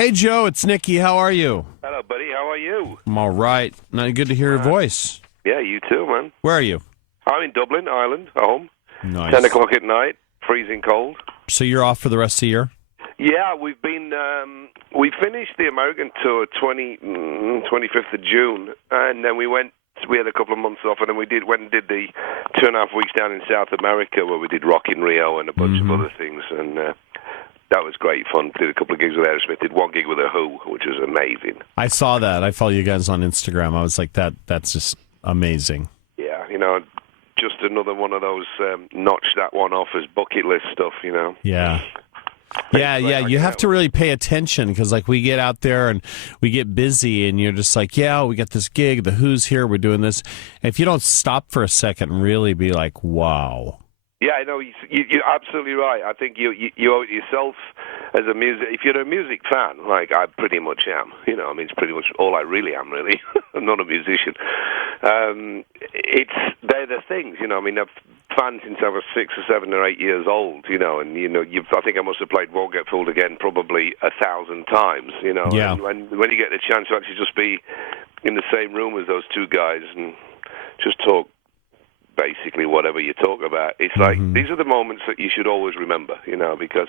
Hey, Joe, it's Nikki. How are you? Hello, buddy. How are you? I'm all right. Now, good to hear your voice. Yeah, you too, man. Where are you? I'm in Dublin, Ireland, home. Nice. 10 o'clock at night, freezing cold. So you're off for the rest of the year? Yeah, we've been, we finished the American tour 25th of June, and then we had a couple of months off, and then went and did the 2.5 weeks down in South America where we did Rock in Rio and a bunch of other things, and that was great fun. Did a couple of gigs with Aerosmith, did one gig with The Who, which was amazing. I saw that. I follow you guys on Instagram. I was like, that's just amazing. Yeah, just another one of those notch that one off as bucket list stuff, Yeah. Yeah. You have to really pay attention because, like, we get out there and we get busy, and you're just like, yeah, we got this gig. The Who's here. We're doing this. And if you don't stop for a second and really be like, wow. Yeah, I know. You're absolutely right. I think you owe it yourself as a music. If you're a music fan, like I pretty much am, it's pretty much all I really am. Really, I'm not a musician. They're the things, I've fan since I was 6 or 7 or 8 years old, and I think I must have played "Won't Get Fooled Again" probably 1,000 times, Yeah. And when you get the chance to actually just be in the same room as those two guys and just talk. Basically, whatever you talk about, it's like these are the moments that you should always remember, because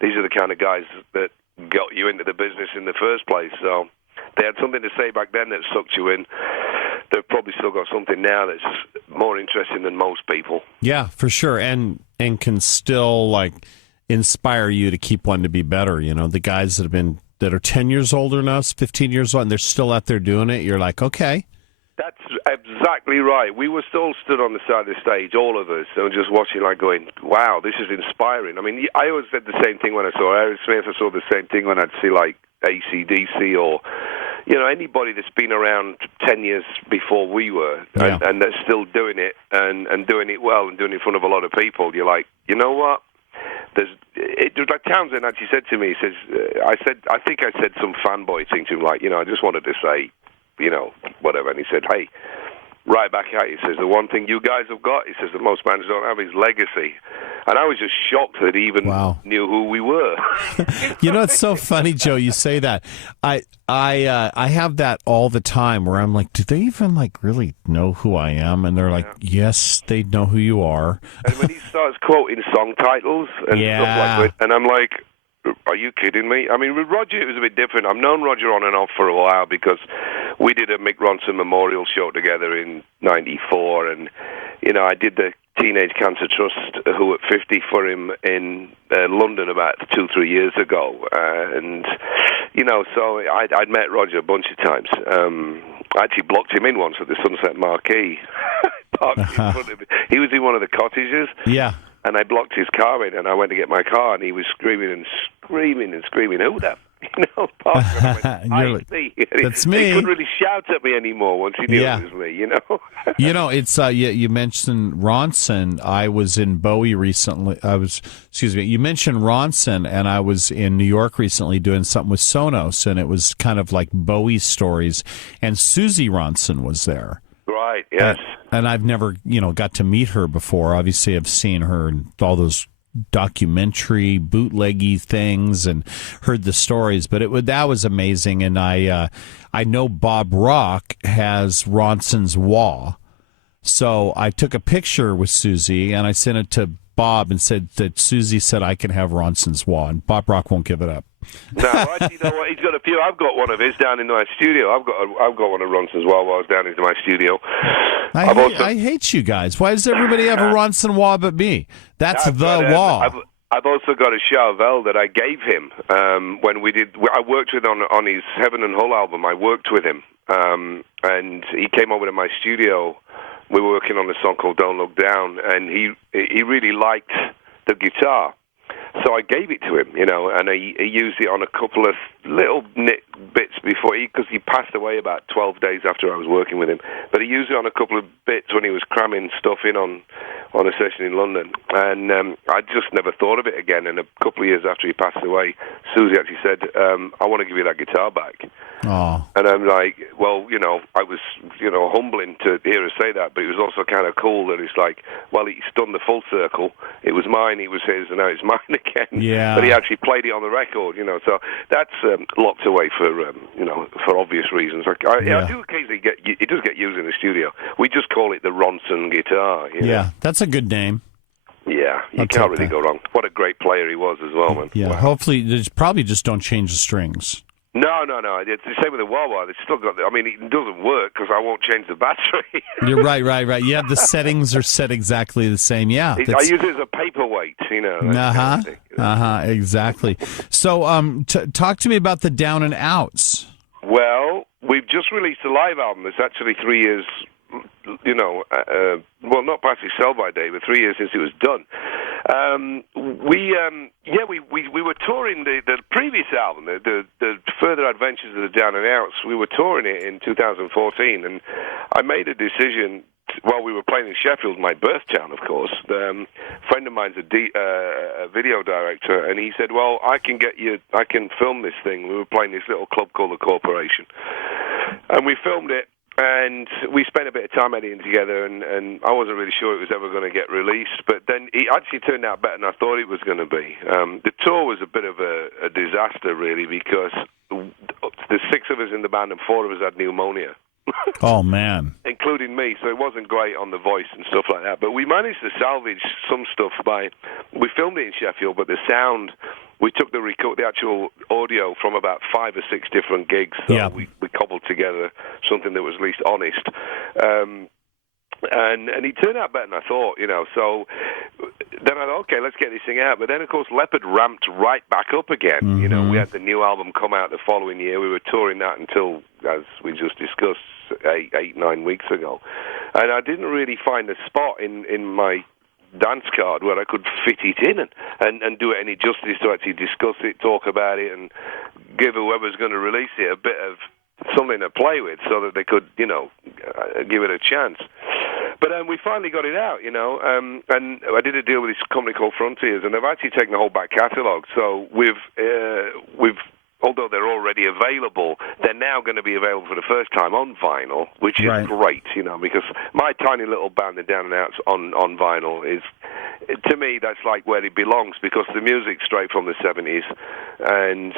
these are the kind of guys that got you into the business in the first place. So they had something to say back then that sucked you in. They've probably still got something now that's more interesting than most people. Yeah, for sure, and can still like inspire you to keep wanting to be better. The guys that are 10 years older than us, 15 years old, and they're still out there doing it. You're like, okay. That's exactly right. We were still stood on the side of the stage, all of us, and just watching, like going, wow, this is inspiring. I mean, I always said the same thing when I saw Aerosmith. I saw the same thing when I'd see, like, AC/DC or, anybody that's been around 10 years before we were, and that's still doing it and doing it well and doing it in front of a lot of people. You're like, you know what? Like Townsend actually said to me, he says, I think I said some fanboy thing to him, like, I just wanted to say, whatever. And he said, hey, right back at you. He says, the one thing you guys have got, he says, that most bands don't have is legacy. And I was just shocked that he even knew who we were. It's so funny, Joe, you say that. I have that all the time where I'm like, do they even like really know who I am? And they're like, yes, they know who you are. And when he starts quoting song titles and stuff like that, and I'm like, are you kidding me? I mean, with Roger, it was a bit different. I've known Roger on and off for a while because we did a Mick Ronson memorial show together in '94, and, I did the Teenage Cancer Trust Who at 50 for him in London about 2-3 years ago. So I'd met Roger a bunch of times. I actually blocked him in once at the Sunset Marquee. Parked in front of him. He was in one of the cottages. Yeah. And I blocked his car in, and I went to get my car, and he was screaming and screaming and screaming, who the Parker. And I went, me. That's me. He couldn't really shout at me anymore once he knew it was me, It's you mentioned Ronson. I was in Bowie recently. You mentioned Ronson, and I was in New York recently doing something with Sonos, and it was kind of like Bowie stories, and Susie Ronson was there. Right, yes. And I've never, got to meet her before. Obviously, I've seen her in all those documentary bootleggy things and heard the stories, but that was amazing. And I know Bob Rock has Ronson's Wah, so I took a picture with Susie and I sent it to Bob and said that Susie said I can have Ronson's Wah, and Bob Rock won't give it up. No, actually, you know what? He's got a few. I've got one of his down in my studio. I've got one of Ronson's Wah while I was down into my studio. I hate you guys. Why does everybody have a Ronson Wah but me? That's Wah. I've also got a Chauvel that I gave him when we did. I worked with on his Heaven and Hull album. I worked with him, and he came over to my studio. We were working on a song called "Don't Look Down," and he really liked the guitar. So I gave it to him, and he used it on a couple of little bits before because he passed away about 12 days after I was working with him. But he used it on a couple of bits when he was cramming stuff in on a session in London. And I just never thought of it again. And a couple of years after he passed away, Susie actually said, I want to give you that guitar back. Oh. And I'm like, well, I was, humbling to hear her say that, but it was also kind of cool that it's like, well, he's done the full circle. It was mine, it was his, and now it's mine again. Yeah. But he actually played it on the record, So that's locked away for for obvious reasons. I do occasionally it does get used in the studio. We just call it the Ronson guitar. Yeah, that's a good name. Yeah, you can't really go wrong. What a great player he was as well, man. Yeah, wow. Hopefully, probably just don't change the strings. No. It's the same with the wah-wah. It's still got. It doesn't work because I won't change the battery. You're right. Yeah, the settings are set exactly the same. Yeah, I use it as a paperweight. Exactly. So, talk to me about the Down and Outz. Well, we've just released a live album. It's actually 3 years. Well, not past its sell-by date, but 3 years since it was done. We were touring the previous album, the Further Adventures of the Down and Outs. We were touring it in 2014, and I made a decision while we were playing in Sheffield, my birth town, of course. A friend of mine's a video director, and he said, "Well, I can film this thing." We were playing this little club called the Corporation, and we filmed it. And we spent a bit of time editing together, and I wasn't really sure it was ever going to get released. But then it actually turned out better than I thought it was going to be. The tour was a bit of a disaster, really, because there's 6 of us in the band and 4 of us had pneumonia. Oh, man. Including me, so it wasn't great on the voice and stuff like that. But we managed to salvage some stuff we filmed it in Sheffield, but the sound, we took the actual audio from about 5 or 6 different gigs, so we cobbled together something that was at least honest. And he turned out better than I thought, So then I thought, okay, let's get this thing out. But then, of course, Leppard ramped right back up again. Mm-hmm. We had the new album come out the following year. We were touring that until, as we just discussed, 9 weeks ago. And I didn't really find a spot in my dance card where I could fit it in and do it any justice to actually discuss it, talk about it, and give whoever's going to release it a bit of something to play with so that they could, give it a chance. But we finally got it out, and I did a deal with this company called Frontiers, and they've actually taken the whole back catalogue. So we've although they're already available, they're now going to be available for the first time on vinyl, which is great, because my tiny little band, the Down and Outs, on vinyl is, to me, that's like where it belongs, because the music's straight from the 70s, and,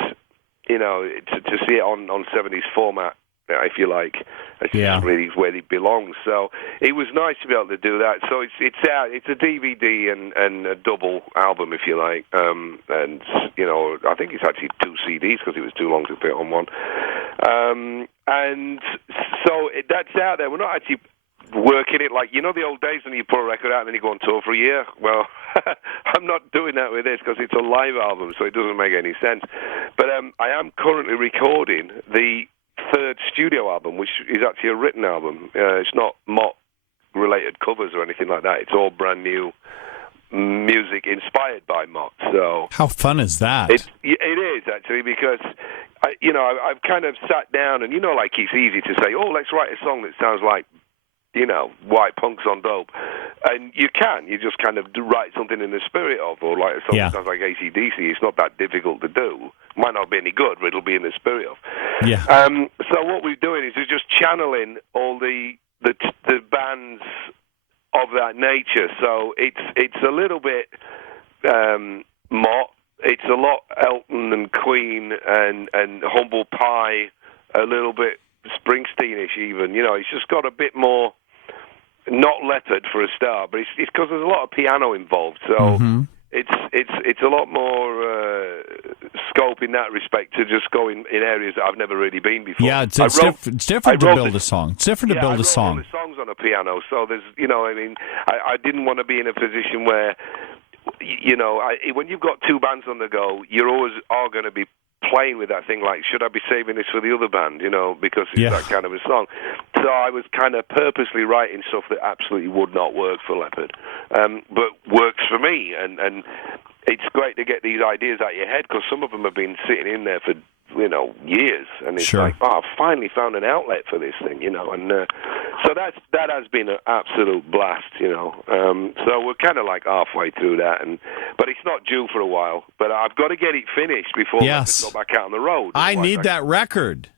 to see it on 70s format, if you like, it's just really where it belongs. So it was nice to be able to do that. So it's out. It's a DVD and a double album, if you like. And I think it's actually 2 CDs because it was too long to fit on one. And so that's out there. We're not actually working it like, the old days when you put a record out and then you go on tour for a year. Well, I'm not doing that with this because it's a live album, so it doesn't make any sense. But I am currently recording the 3rd studio album, which is actually a written album. It's not Mott-related covers or anything like that. It's all brand new music inspired by Mott. So how fun is that? It is, actually, because I've kind of sat down and like it's easy to say, oh, let's write a song that sounds like white punks on dope. And you just kind of write something in the spirit of, or like a song that sounds like AC/DC. It's not that difficult to do. Might not be any good, but it'll be in the spirit of. Yeah. So what we're doing is we're just channeling all the bands of that nature. So it's a little bit Mott. It's a lot Elton and Queen and Humble Pie, a little bit Springsteen-ish even. It's just got a bit more. Not Leppard for a start, but it's because there's a lot of piano involved, so it's a lot more scope in that respect to just go in areas that I've never really been before. Yeah, it's different to build a song. It's different to build a song. I wrote all the songs on a piano, so there's, I didn't want to be in a position where, when you've got 2 bands on the go, you always are going to be playing with that thing, like, should I be saving this for the other band, because it's that kind of a song. So I was kind of purposely writing stuff that absolutely would not work for Leppard, but works for me, and it's great to get these ideas out of your head, because some of them have been sitting in there for, years, and it's like, I've finally found an outlet for this thing, and so that has been an absolute blast, so we're kind of like halfway through that, but it's not due for a while, but I've got to get it finished before I go back out on the road. I need that record.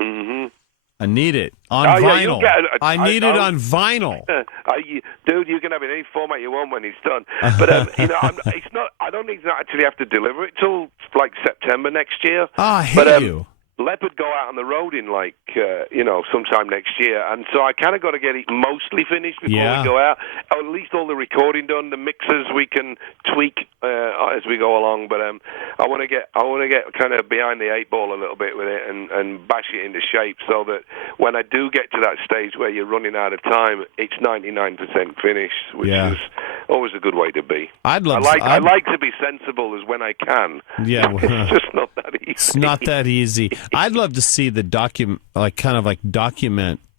Mm-hmm. I need it on Yeah, vinyl. I need it on vinyl. Dude, you can have it in any format you want when it's done. But it's not. I don't think I actually have to deliver it till like September next year. I hate you. Leopard go out on the road in sometime next year, and so I kind of got to get it mostly finished before we go out. Or at least all the recording done, the mixes we can tweak as we go along. But I want to get kind of behind the eight ball a little bit with it and bash it into shape so that when I do get to that stage where you're running out of time, it's 99% finished, which is always a good way to be. I like to be sensible as when I can. Yeah, it's just not that easy. It's not that easy. I'd love to see the document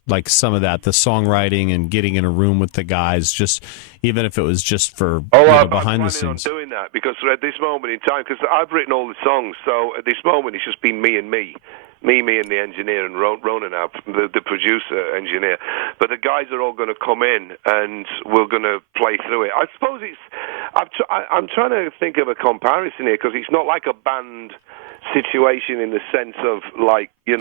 like some of that, the songwriting and getting in a room with the guys, just even if it was just for behind the scenes. I'm doing that because at this moment in time, because I've written all the songs, so at this moment it's just been me and me and the engineer and Ronan, the producer engineer. But the guys are all going to come in and we're going to play through it. I suppose I'm trying to think of a comparison here because it's not like a band situation in the sense of like, you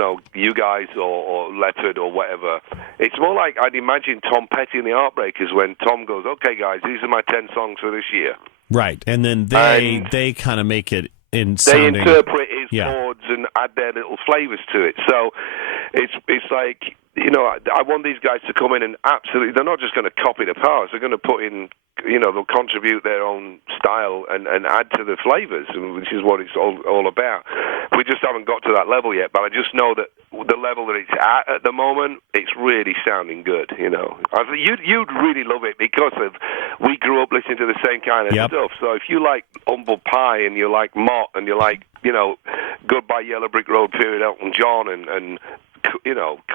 guys or Leopard or whatever. It's more like I'd imagine Tom Petty and the Heartbreakers when Tom goes, okay, guys, these are my 10 songs for this year. Right, and then they kind of make it in sounding... They interpret his chords and add their little flavors to it. So it's like, I want these guys to come in and absolutely, they're not just going to copy the parts, they're going to put in, they'll contribute their own style and add to the flavors, which is what it's all about. We just haven't got to that level yet, but I just know that the level that it's at the moment, it's really sounding good, You'd really love it because we grew up listening to the same kind of stuff. So if you like Humble Pie and you like Mott and you like, Goodbye Yellow Brick Road period Elton John and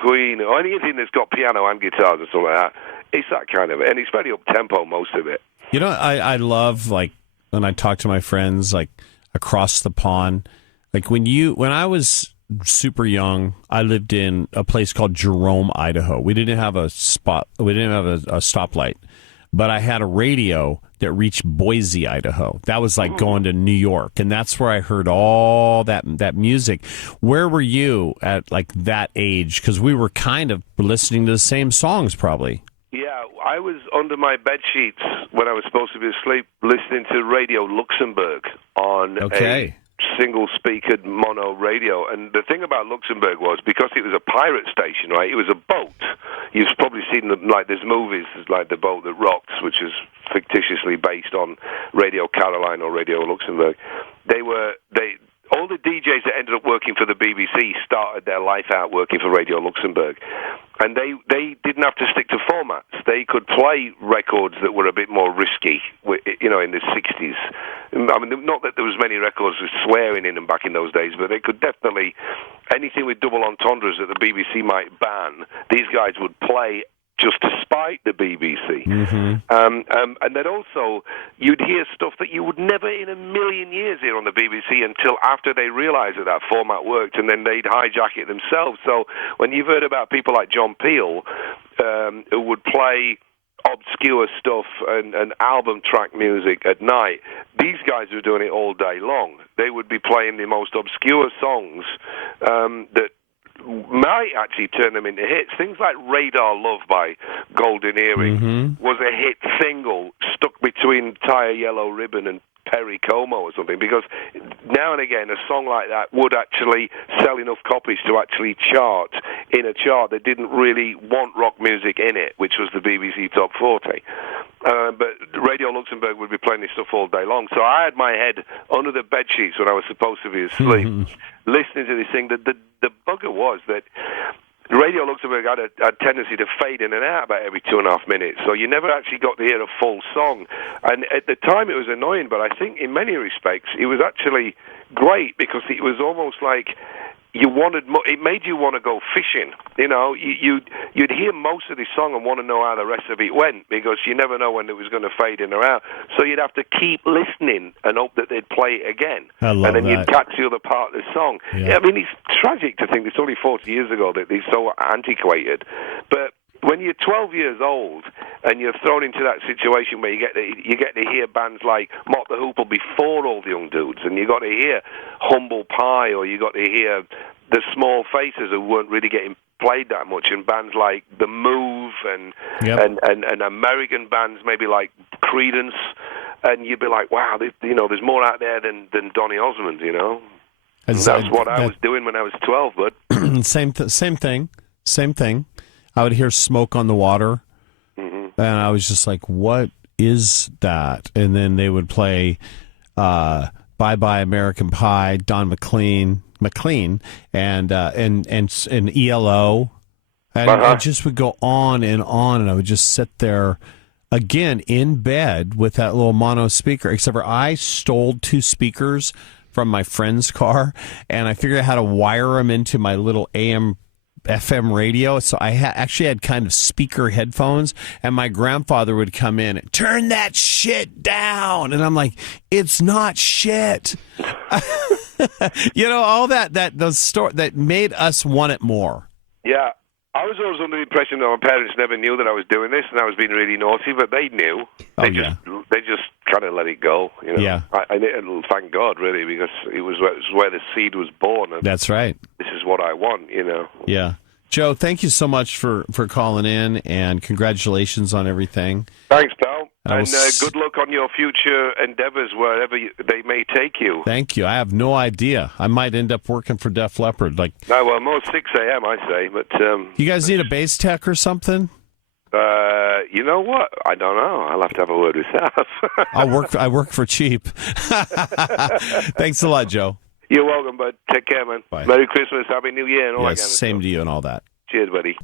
Queen or anything that's got piano and guitars and stuff like that, it's that kind of it, and it's very up-tempo, most of it. I love, like, when I talk to my friends, like, across the pond, like, when I was super young, I lived in a place called Jerome, Idaho. We didn't have a stoplight, but I had a radio that reached Boise, Idaho. That was like going to New York, and that's where I heard all that music. Where were you at, like, that age? Because we were kind of listening to the same songs, probably. Yeah, I was under my bed sheets when I was supposed to be asleep, listening to Radio Luxembourg on a single-speakered mono radio. And the thing about Luxembourg was, because it was a pirate station, right, it was a boat. You've probably seen, there's movies like The Boat That Rocked, which is fictitiously based on Radio Caroline or Radio Luxembourg. All the DJs that ended up working for the BBC started their life out working for Radio Luxembourg. And they didn't have to stick to formats. They could play records that were a bit more risky, in the 60s. I mean, not that there was many records with swearing in them back in those days, but they could definitely, anything with double entendres that the BBC might ban, these guys would play just to spite the BBC. Mm-hmm. And then also, you'd hear stuff that you would never in a million years hear on the BBC until after they realised that format worked, and then they'd hijack it themselves. So when you've heard about people like John Peel, who would play obscure stuff and album track music at night, these guys were doing it all day long. They would be playing the most obscure songs that might actually turn them into hits. Things like Radar Love by Golden Earring was a hit single stuck between Tie a Yellow Ribbon and Perry Como or something, because now and again a song like that would actually sell enough copies to actually chart in a chart that didn't really want rock music in it, which was the BBC Top 40. But Radio Luxembourg would be playing this stuff all day long. So I had my head under the bed sheets when I was supposed to be asleep, listening to this thing. The bugger was that Radio Luxembourg had a tendency to fade in and out about every 2.5 minutes, so you never actually got to hear a full song. And at the time it was annoying, but I think in many respects it was actually great, because it was almost like you wanted more. It made you want to go fishing. You'd hear most of the song and want to know how the rest of it went, because you never know when it was going to fade in or out. So you'd have to keep listening and hope that they'd play it again. And then you'd catch the other part of the song. Yeah. I mean, it's tragic to think it's only 40 years ago that they're so antiquated. But when you're 12 years old and you're thrown into that situation where you get to hear bands like Mott the Hoople before all the young dudes, and you got to hear Humble Pie, or you got to hear the Small Faces, who weren't really getting played that much, and bands like The Move and American bands maybe like Creedence, and you'd be like, wow, there's more out there than Donny Osmond, you know. And that's what I was doing when I was 12, but same thing. I would hear Smoke on the Water, and I was just like, what is that? And then they would play Bye Bye American Pie, Don McLean, and ELO, and it just would go on, and I would just sit there again in bed with that little mono speaker. Except for I stole 2 speakers from my friend's car, and I figured out how to wire them into my little AM FM radio, so I actually had kind of speaker headphones, and my grandfather would come in and turn that shit down, and I'm like, it's not shit. You know, all that made us want it more. Yeah, I was always under the impression that my parents never knew that I was doing this, and I was being really naughty, but they knew. They just kind of let it go. You know? Yeah. I thank God, really, because it was where the seed was born. And that's right. This is what I want, you know. Yeah. Joe, thank you so much for calling in, and congratulations on everything. Thanks, pal. And good luck on your future endeavors, wherever they may take you. Thank you. I have no idea. I might end up working for Def Leppard. No, well, more 6 a.m., I say. But you guys need a bass tech or something? You know what? I don't know. I'll have to have a word with Seth. I work for cheap. Thanks a lot, Joe. You're welcome, bud. Take care, man. Bye. Merry Christmas, Happy New Year, and all that kind of same stuff. to you and all that. Cheers, buddy.